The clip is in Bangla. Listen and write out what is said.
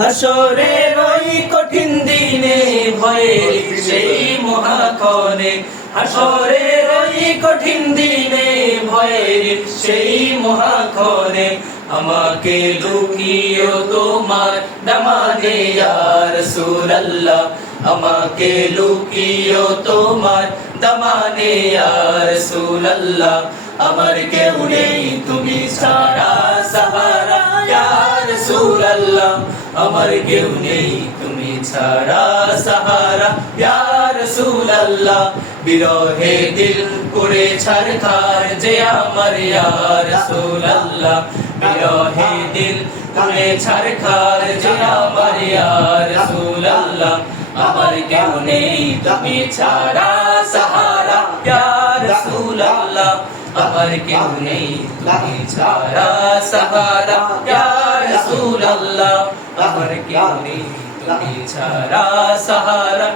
হাসরের ওই কঠিন দিনে ভয়ের সেই মহাক্ষণে, হাসরের ওই কঠিন দিনে ভয়ের সেই মহাক্ষণে, আমাকে লুকিও তোমার দামানে ইয়া রাসূলুল্লাহ, আমাকে লুকিও তোমার দামানে ইয়া রাসূলুল্লাহ। আমার কেউ নেই তুমি ছাড়া সাহারা ইয়া রাসূলুল্লাহ, আমার কেউ নেই তুমি ছাড়া সাহারা ইয়া রাসূলুল্লাহ। বিরহে দিল করে ছারখার যে আমার ইয়া রাসূলুল্লাহ, বিরহে দিল করে ছারখার যে আমার ইয়া রাসূলুল্লাহ। আমার কেউ নেই তুমি ছাড়া সাহারা ইয়া রাসূলুল্লাহ, আমার কেউ নেই তুমি ছাড়া সাহারা ইয়া রাসূলুল্লাহ, আমার কেউ নেই তুমি ছাড়া সাহারা।